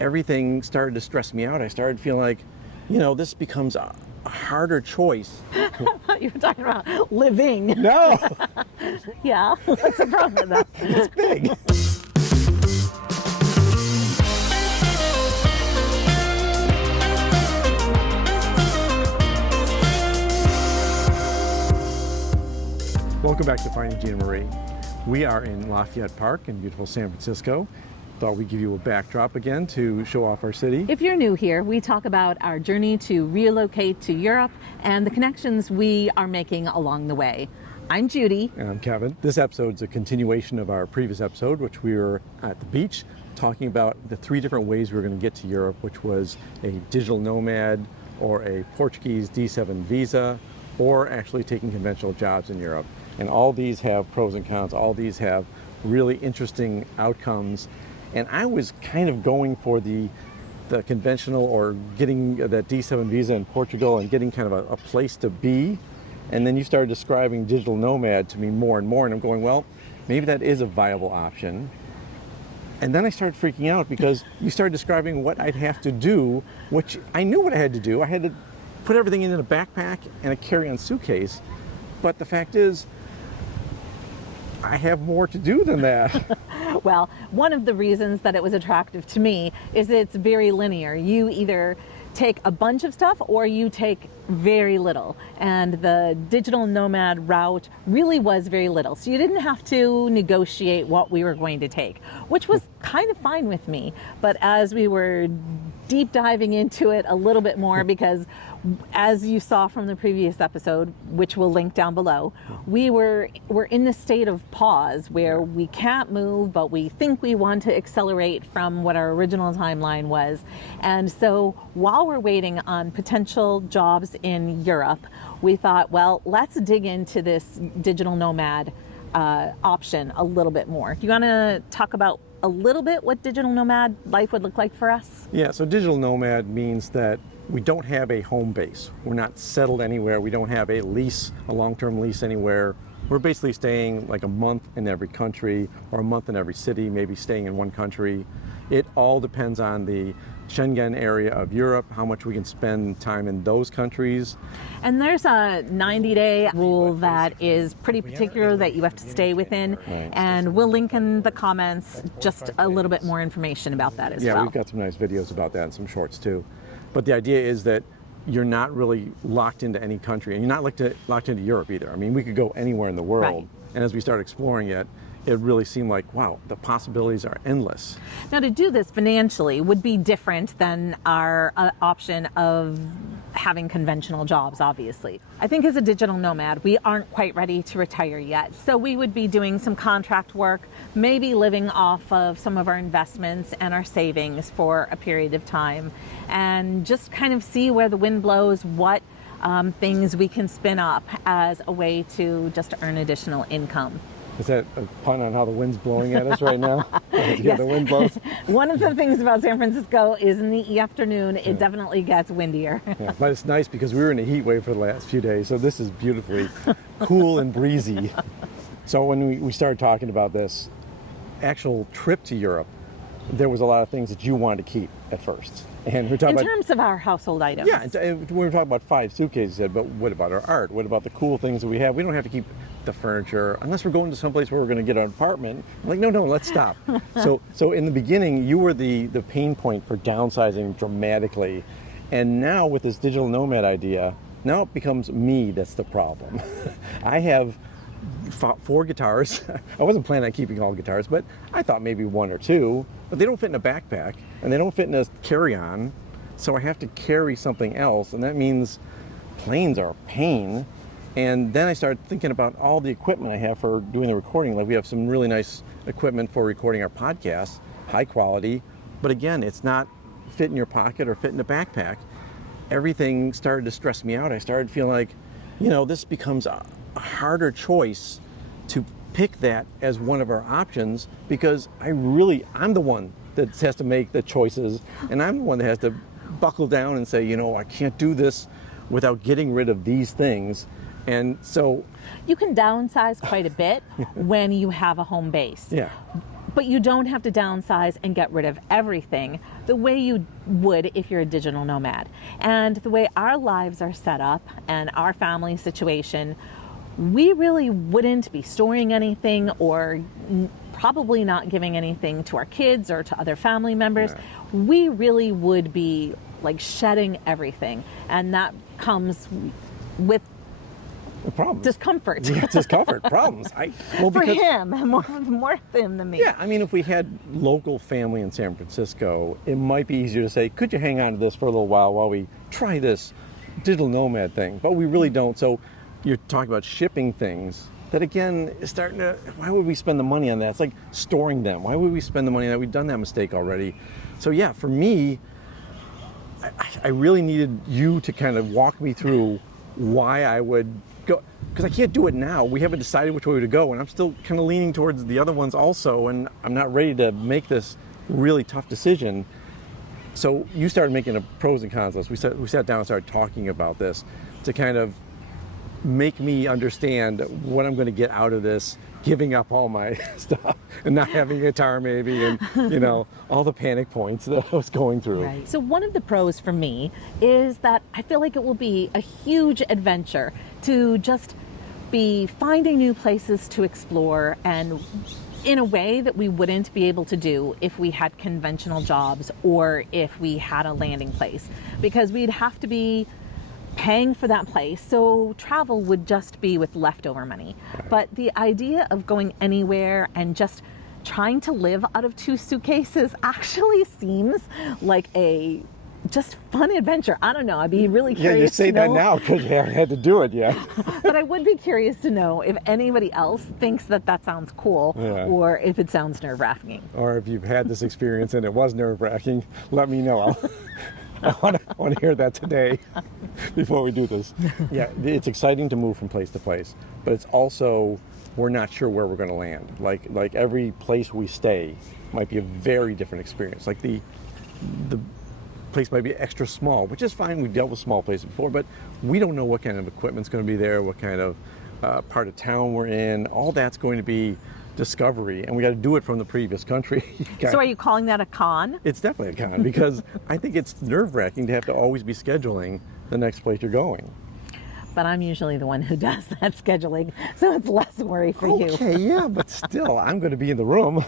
everything started to stress me out. I started feeling like, this becomes a harder choice. You were talking about living. No! Yeah, what's the problem with that? It's big. Welcome back to Finding Gina Marie. We are in Lafayette Park in beautiful San Francisco. Thought we'd give you a backdrop again to show off our city. If you're new here, we talk about our journey to relocate to Europe and the connections we are making along the way. I'm Judy. And I'm Kevin. This episode's a continuation of our previous episode, which we were at the beach talking about the three different ways we were going to get to Europe, which was a digital nomad or a Portuguese D7 visa or actually taking conventional jobs in Europe. And all these have pros and cons. All these have really interesting outcomes. And I was kind of going for the conventional or getting that D7 visa in Portugal and getting kind of a place to be. And then you started describing digital nomad to me more and more. And I'm going, well, maybe that is a viable option. And then I started freaking out because you started describing what I'd have to do, which I knew what I had to do. I had to put everything in a backpack and a carry-on suitcase. But the fact is, I have more to do than that. Well, one of the reasons that it was attractive to me is it's very linear. You either take a bunch of stuff or you take very little. And the digital nomad route really was very little. So you didn't have to negotiate what we were going to take, which was kind of fine with me. But as we were deep diving into it a little bit more, because as you saw from the previous episode, which we'll link down below, we're in this state of pause where we can't move, but we think we want to accelerate from what our original timeline was. And so while we're waiting on potential jobs in Europe, we thought, well, let's dig into this digital nomad option a little bit more. Do you want to talk about a little bit what digital nomad life would look like for us? Yeah, so digital nomad means that we don't have a home base. We're not settled anywhere. We don't have a lease, a long-term lease anywhere. We're basically staying like a month in every country or a month in every city, maybe staying in one country. It all depends on the Schengen area of Europe, how much we can spend time in those countries. And there's a 90-day rule that is pretty particular that you have to stay within. Right. And we'll link in the comments just a little bit more information about that as well. Yeah, we've got some nice videos about that and some shorts too. But the idea is that you're not really locked into any country, and you're not locked into Europe either. I mean, we could go anywhere in the world. Right. And as we start exploring it, it really seemed like, wow, the possibilities are endless. Now, to do this financially would be different than our option of having conventional jobs, obviously. I think as a digital nomad, we aren't quite ready to retire yet. So we would be doing some contract work, maybe living off of some of our investments and our savings for a period of time, and just kind of see where the wind blows, what things we can spin up as a way to just earn additional income. Is that a pun on how the wind's blowing at us right now? Yes. The wind blows? One of the things about San Francisco is in the afternoon, it definitely gets windier. Yeah, but it's nice because we were in a heat wave for the last few days, so this is beautifully cool and breezy. So when we started talking about this actual trip to Europe, there was a lot of things that you wanted to keep at first. And we're talking in terms of our household items. Yeah, we were talking about 5 suitcases, but what about our art? What about the cool things that we have? We don't have to keep the furniture unless we're going to someplace where we're going to get an apartment. I'm like, no, let's stop. So in the beginning, you were the pain point for downsizing dramatically. And now with this digital nomad idea, now it becomes me that's the problem. I have 4 guitars. I wasn't planning on keeping all guitars, but I thought maybe 1 or 2, but they don't fit in a backpack and they don't fit in a carry-on. So I have to carry something else, and that means planes are a pain. And then I started thinking about all the equipment I have for doing the recording. Like we have some really nice equipment for recording our podcast, high quality, but again, it's not fit in your pocket or fit in a backpack. Everything started to stress me out. I started feeling like, this becomes a harder choice to pick that as one of our options because I'm the one that has to make the choices, and I'm the one that has to buckle down and say, I can't do this without getting rid of these things. And so you can downsize quite a bit when you have a home base. Yeah. but you don't have to downsize and get rid of everything the way you would if you're a digital nomad. And the way our lives are set up and our family situation, we really wouldn't be storing anything or probably not giving anything to our kids or to other family members. No. We really would be like shedding everything. And that comes with problems. Discomfort. Yeah, discomfort, problems. For him, more for him than me. Yeah, I mean, if we had local family in San Francisco, it might be easier to say, could you hang on to this for a little while we try this digital nomad thing? But we really don't. So you're talking about shipping things that, again, is starting to, why would we spend the money on that? It's like storing them. Why would we spend the money on that? We've done that mistake already. So yeah, for me, I really needed you to kind of walk me through why I would go, because I can't do it now. We haven't decided which way to go, and I'm still kind of leaning towards the other ones also, and I'm not ready to make this really tough decision. So you started making a pros and cons list. We sat down and started talking about this to kind of make me understand what I'm going to get out of this, giving up all my stuff and not having a guitar maybe, and all the panic points that I was going through. Right. So one of the pros for me is that I feel like it will be a huge adventure to just be finding new places to explore, and in a way that we wouldn't be able to do if we had conventional jobs or if we had a landing place, because we'd have to be paying for that place. So travel would just be with leftover money. Right. But the idea of going anywhere and just trying to live out of 2 suitcases actually seems like a just fun adventure. I don't know. I'd be really curious. Yeah, you say to know, that now because you haven't had to do it yet. But I would be curious to know if anybody else thinks that that sounds cool, Yeah. or if it sounds nerve-wracking. Or if you've had this experience and it was nerve-wracking, let me know. I want to hear that today before we do this. Yeah, it's exciting to move from place to place, but it's also, we're not sure where we're going to land. Like every place we stay might be a very different experience. Like the place might be extra small, which is fine. We've dealt with small places before, but we don't know what kind of equipment's going to be there, what kind of part of town we're in. All that's going to be discovery, and we got to do it from the previous country. So are you calling that a con? It's definitely a con, because I think it's nerve-wracking to have to always be scheduling the next place you're going. But I'm usually the one who does that scheduling, so it's less worry for you. Okay, yeah, but still, I'm going to be in the room.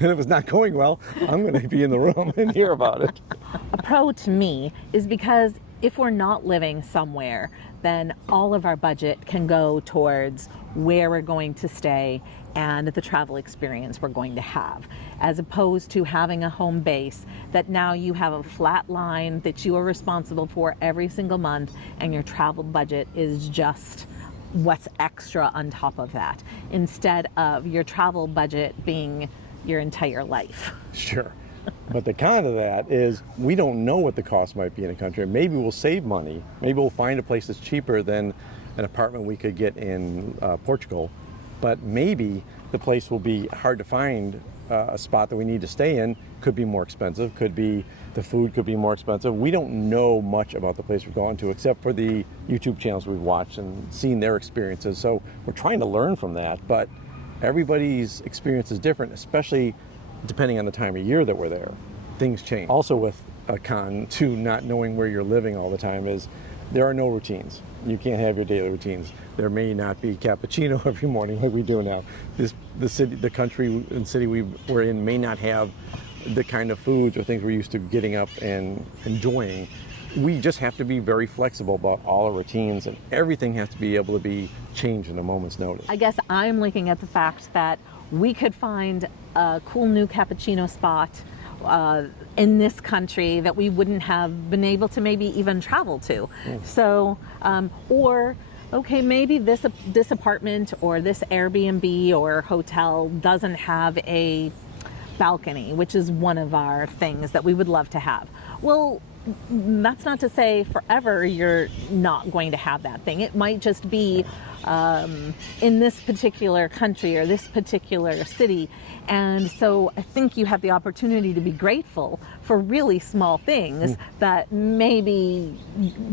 And if it's not going well, I'm going to be in the room and hear about it. A pro to me is because if we're not living somewhere, then all of our budget can go towards where we're going to stay and the travel experience we're going to have, as opposed to having a home base that now you have a flat line that you are responsible for every single month, and your travel budget is just what's extra on top of that, instead of your travel budget being your entire life. Sure. But the con of that is we don't know what the cost might be in a country. Maybe we'll save money. Maybe we'll find a place that's cheaper than an apartment we could get in Portugal. But maybe the place will be hard to find. A spot that we need to stay in could be more expensive, could be the food could be more expensive. We don't know much about the place we've gone to, except for the YouTube channels we've watched and seen their experiences. So we're trying to learn from that, but everybody's experience is different, especially depending on the time of year that we're there. Things change. Also, with a con to not knowing where you're living all the time is there are no routines. You can't have your daily routines. There may not be cappuccino every morning like we do now. The country and city we're in may not have the kind of foods or things we're used to getting up and enjoying. We just have to be very flexible about all our routines, and everything has to be able to be changed in a moment's notice. I guess I'm looking at the fact that we could find a cool new cappuccino spot in this country that we wouldn't have been able to maybe even travel to. So, or okay, maybe this apartment or this Airbnb or hotel doesn't have a balcony, which is one of our things that we would love to have. Well, that's not to say forever you're not going to have that thing. It might just be in this particular country or this particular city. And so I think you have the opportunity to be grateful for really small things that maybe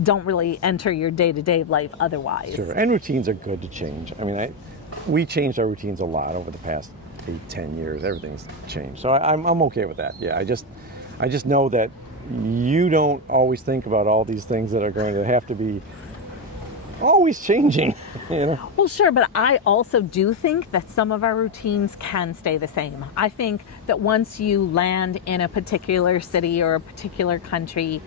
don't really enter your day-to-day life otherwise. Sure, and routines are good to change. I mean, we changed our routines a lot over the past 8-10 years. Everything's changed. So I'm okay with that. Yeah, I just know that you don't always think about all these things that are going to have to be always changing. You know? Well, sure, but I also do think that some of our routines can stay the same. I think that once you land in a particular city or a particular country,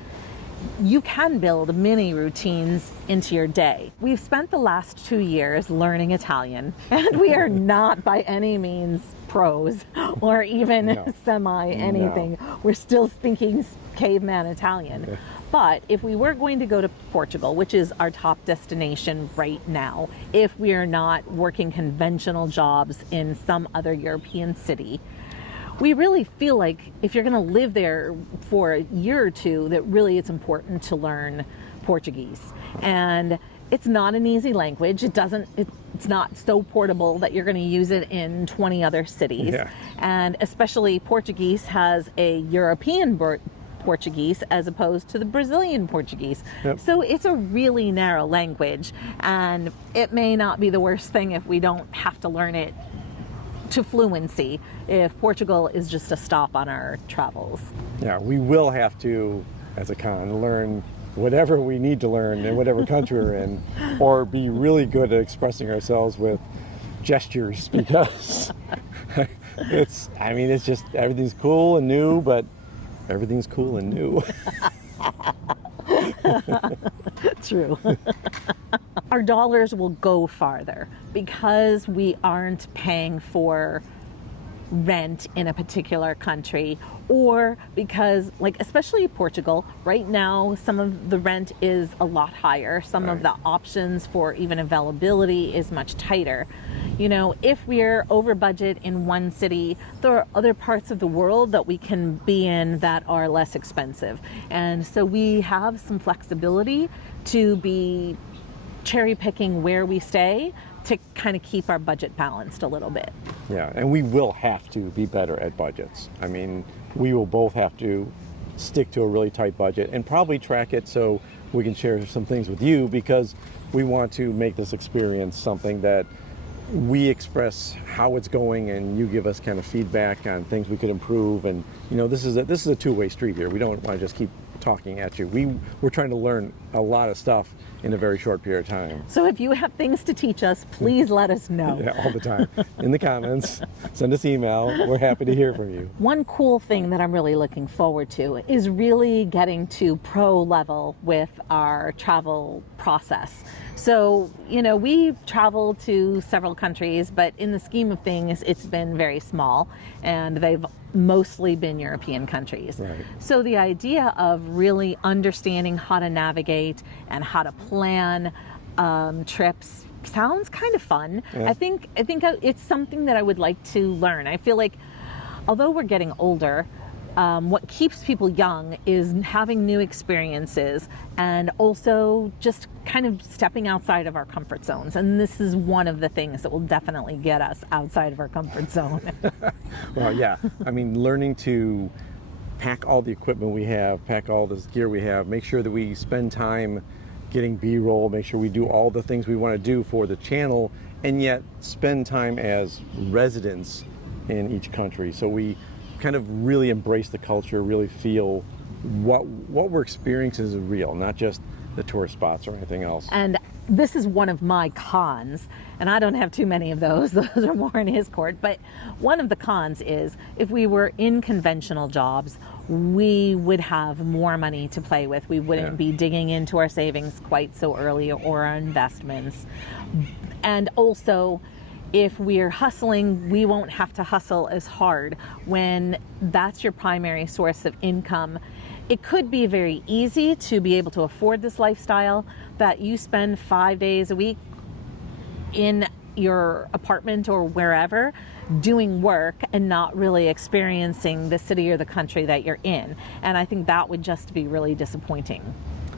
you can build mini routines into your day. We've spent the last 2 years learning Italian, and we are not by any means pros or even semi anything. No. We're still speaking caveman Italian. Yeah. But if we were going to go to Portugal, which is our top destination right now, if we are not working conventional jobs in some other European city, we really feel like if you're going to live there for a year or two, that really it's important to learn Portuguese. And it's not an easy language. It's not so portable that you're going to use it in 20 other cities. Yeah. And especially Portuguese has a European Portuguese as opposed to the Brazilian Portuguese. Yep. So it's a really narrow language, and it may not be the worst thing if we don't have to learn it to fluency if Portugal is just a stop on our travels. Yeah, we will have to, as a con, learn whatever we need to learn in whatever country we're in, or be really good at expressing ourselves with gestures, because it's just everything's cool and new, but everything's cool and new. True. Our dollars will go farther because we aren't paying for rent in a particular country, or because, like, especially Portugal, right now some of the rent is a lot higher. Some of the options for even availability is much tighter. You know, if we're over budget in one city, there are other parts of the world that we can be in that are less expensive. And so we have some flexibility to be cherry picking where we stay to kind of keep our budget balanced a little bit. Yeah, and we will have to be better at budgets. I mean, we will both have to stick to a really tight budget and probably track it so we can share some things with you, because we want to make this experience something that we express how it's going and you give us kind of feedback on things we could improve. And you know, this is a two-way street here. We don't want to just keep talking at you. We're trying to learn a lot of stuff in a very short period of time. So if you have things to teach us, please let us know. Yeah, all the time. In the comments, send us email. We're happy to hear from you. One cool thing that I'm really looking forward to is really getting to pro level with our travel process. So, you know, we've traveled to several countries, but in the scheme of things, it's been very small, and they've mostly been European countries. Right. So the idea of really understanding how to navigate and how to plan trips sounds kind of fun. Yeah. I think it's something that I would like to learn. I feel like although we're getting older, what keeps people young is having new experiences and also just kind of stepping outside of our comfort zones. And this is one of the things that will definitely get us outside of our comfort zone. Well, yeah. I mean, learning to pack all the equipment we have, pack all this gear we have, make sure that we spend time getting B-roll, make sure we do all the things we want to do for the channel, and yet spend time as residents in each country. So we kind of really embrace the culture, really feel what we're experiencing is real, not just the tourist spots or anything else. And this is one of my cons, and I don't have too many of those. Those are more in his court. But one of the cons is if we were in conventional jobs, we would have more money to play with. We wouldn't be digging into our savings quite so early, or our investments. And also, if we're hustling, we won't have to hustle as hard when that's your primary source of income. It could be very easy to be able to afford this lifestyle that you spend 5 days a week in your apartment or wherever doing work and not really experiencing the city or the country that you're in. And I think that would just be really disappointing.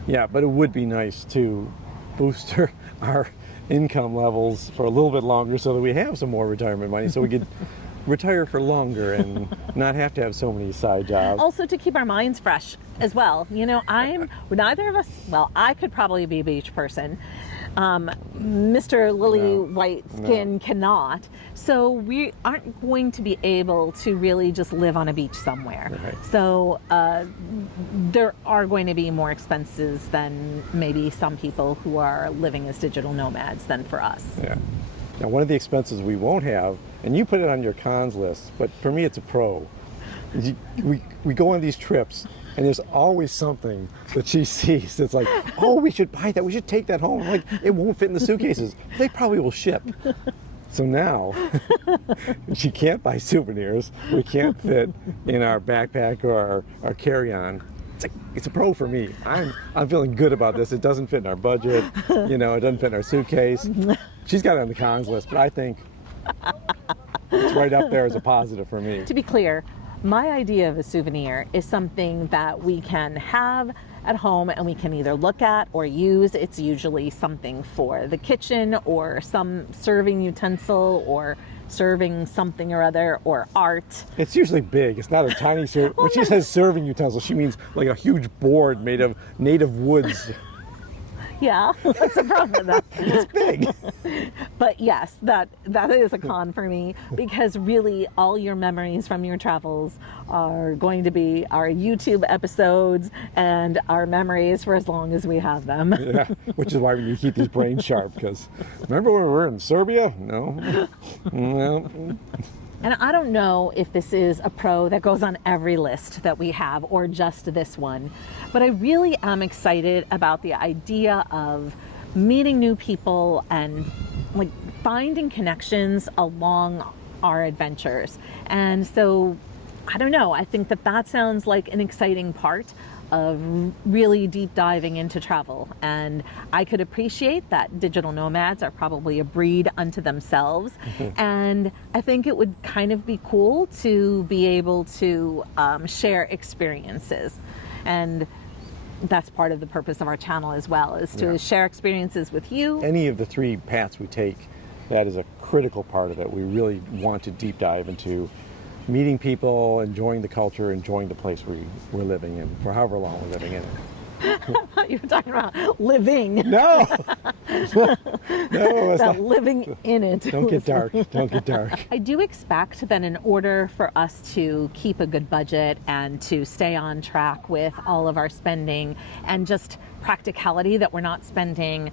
Yeah, but it would be nice to boost our income levels for a little bit longer so that we have some more retirement money, so we could retire for longer and not have to have so many side jobs. Also to keep our minds fresh as well. You know, neither of us, well, I could probably be a beach person, Mr. Lily No. White Skin cannot. So we aren't going to be able to really just live on a beach somewhere. Right. So there are going to be more expenses than maybe some people who are living as digital nomads than for us. Yeah. Now, one of the expenses we won't have, and you put it on your cons list, but for me it's a pro. We go on these trips, and there's always something that she sees that's like, oh, we should buy that. We should take that home. I'm like, it won't fit in the suitcases. They probably will ship. So now, she can't buy souvenirs. We can't fit in our backpack or our carry-on. It's a pro for me. I'm feeling good about this. It doesn't fit in our budget. It doesn't fit in our suitcase. She's got it on the cons list, but I think it's right up there as a positive for me. To be clear, my idea of a souvenir is something that we can have at home and we can either look at or use. It's usually something for the kitchen or some serving utensil or serving something or other or art. It's usually big. It's not a tiny when she says serving utensil, she means like a huge board made of native woods. Yeah, that's the problem with that. It's big. But yes, that is a con for me, because really all your memories from your travels are going to be our YouTube episodes and our memories for as long as we have them. Yeah, which is why we need to keep these brains sharp, because remember when we were in Serbia? No. And I don't know if this is a pro that goes on every list that we have or just this one, but I really am excited about the idea of meeting new people and like finding connections along our adventures. And so, I don't know, I think that sounds like an exciting part of really deep diving into travel. And I could appreciate that digital nomads are probably a breed unto themselves. And I think it would kind of be cool to be able to share experiences. And that's part of the purpose of our channel as well, is to share experiences with you. Any of the three paths we take, that is a critical part of it. We really want to deep dive into meeting people, enjoying the culture, enjoying the place we're living in for however long we're living in it. I thought you were talking about living. No! No, it's That not. living in it. Don't get dark. Don't get dark. I do expect that in order for us to keep a good budget and to stay on track with all of our spending and just practicality, that we're not spending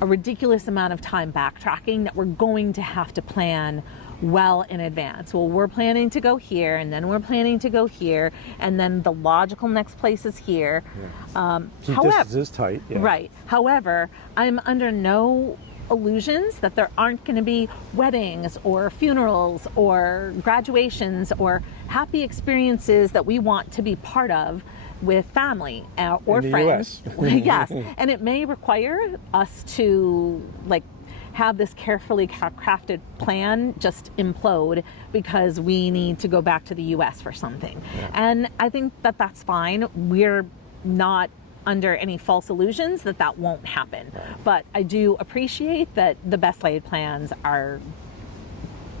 a ridiculous amount of time backtracking, that we're going to have to plan well in advance. Well, we're planning to go here, and then we're planning to go here, and then the logical next place is here. Keep However, distances tight. Yeah. right. However, I'm under no illusions that there aren't going to be weddings or funerals or graduations or happy experiences that we want to be part of with family or In the friends. US. Yes, and it may require us to have this carefully crafted plan just implode because we need to go back to the US for something. Yeah. And I think that that's fine. We're not under any false illusions that won't happen. Right. But I do appreciate that the best laid plans are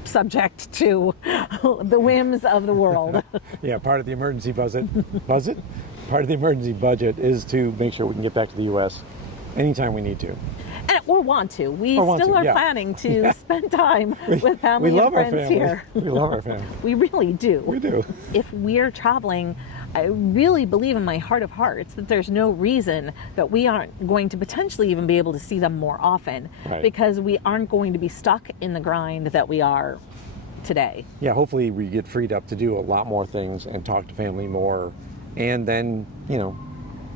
subject to the whims of the world. Yeah, part of the emergency budget, part of the emergency budget is to make sure we can get back to the U.S. anytime we need to. Or want to. We Or want still to, are yeah. planning to spend time with family We love and our friends family. here. We love our family. We really do. We do. If we're traveling, I really believe in my heart of hearts that there's no reason that we aren't going to potentially even be able to see them more often, Right. because we aren't going to be stuck in the grind that we are today. Yeah, hopefully we get freed up to do a lot more things and talk to family more, and then,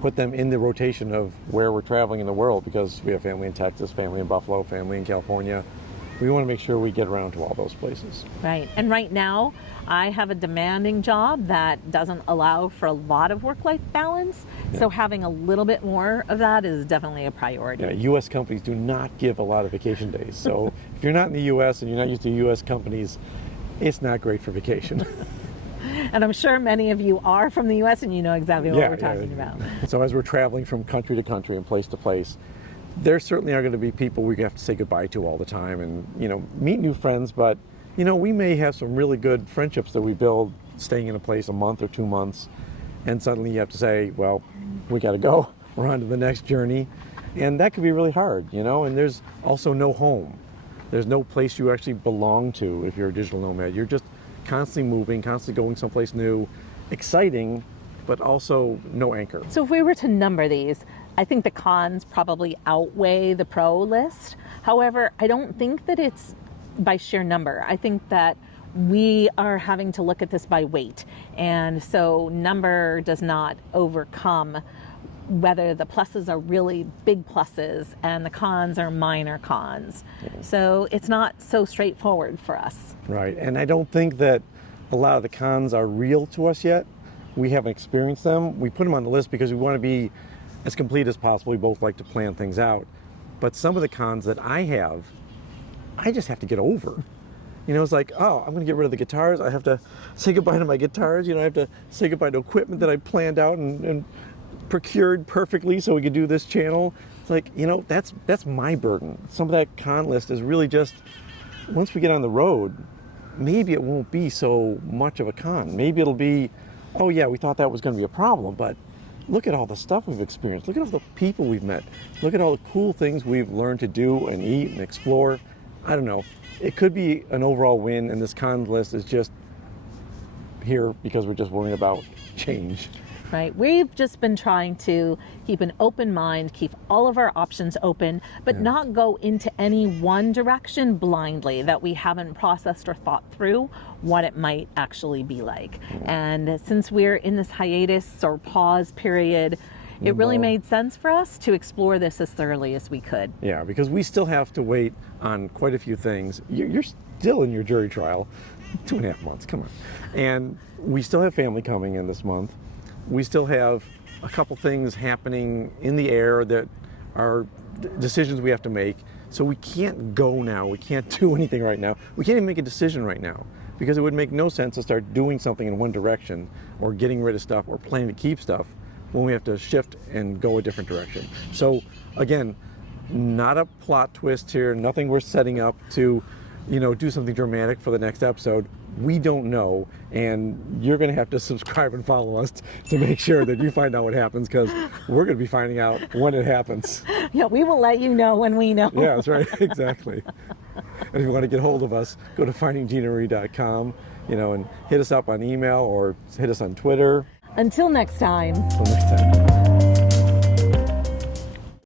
put them in the rotation of where we're traveling in the world, because we have family in Texas, family in Buffalo, family in California. We want to make sure we get around to all those places. Right. And right now, I have a demanding job that doesn't allow for a lot of work-life balance. Yeah. So having a little bit more of that is definitely a priority. Yeah, U.S. companies do not give a lot of vacation days. So if you're not in the U.S. and you're not used to U.S. companies, it's not great for vacation. And I'm sure many of you are from the U.S. and you know exactly what we're talking about. So as we're traveling from country to country and place to place, there certainly are going to be people we have to say goodbye to all the time, and meet new friends. But we may have some really good friendships that we build staying in a place a month or 2 months, and suddenly you have to say, well, we got to go. We're on to the next journey. And that can be really hard, and there's also no home. There's no place you actually belong to if you're a digital nomad. You're just constantly moving, constantly going someplace new, exciting, but also no anchor. So if we were to number these, I think the cons probably outweigh the pro list. However, I don't think that it's by sheer number. I think that we are having to look at this by weight. And so number does not overcome whether the pluses are really big pluses and the cons are minor cons. So it's not so straightforward for us. Right, and I don't think that a lot of the cons are real to us yet. We haven't experienced them. We put them on the list because we want to be as complete as possible. We both like to plan things out. But some of the cons that I have, I just have to get over. It's like, oh, I'm going to get rid of the guitars. I have to say goodbye to my guitars. I have to say goodbye to equipment that I planned out and procured perfectly so we could do this channel. It's like, that's my burden. Some of that con list is really just, once we get on the road, maybe it won't be so much of a con. Maybe it'll be, oh yeah, we thought that was going to be a problem, but look at all the stuff we've experienced. Look at all the people we've met. Look at all the cool things we've learned to do and eat and explore. I don't know. It could be an overall win, and this con list is just here because we're just worrying about change. Right. We've just been trying to keep an open mind, keep all of our options open, but not go into any one direction blindly that we haven't processed or thought through what it might actually be like. And since we're in this hiatus or pause period, it really made sense for us to explore this as thoroughly as we could. Yeah, because we still have to wait on quite a few things. You're still in your jury trial, 2.5 months, come on. And we still have family coming in this month. We still have a couple things happening in the air that are decisions we have to make. So we can't go now. We can't do anything right now. We can't even make a decision right now because it would make no sense to start doing something in one direction or getting rid of stuff or planning to keep stuff when we have to shift and go a different direction. So again, not a plot twist here, nothing we're setting up to, do something dramatic for the next episode. We don't know, and you're going to have to subscribe and follow us to make sure that you find out what happens, because we're going to be finding out when it happens. Yeah, we will let you know when we know. Yeah, that's right, exactly. And if you want to get hold of us, go to findinggina.com, and hit us up on email or hit us on Twitter. Until next time. Until next time.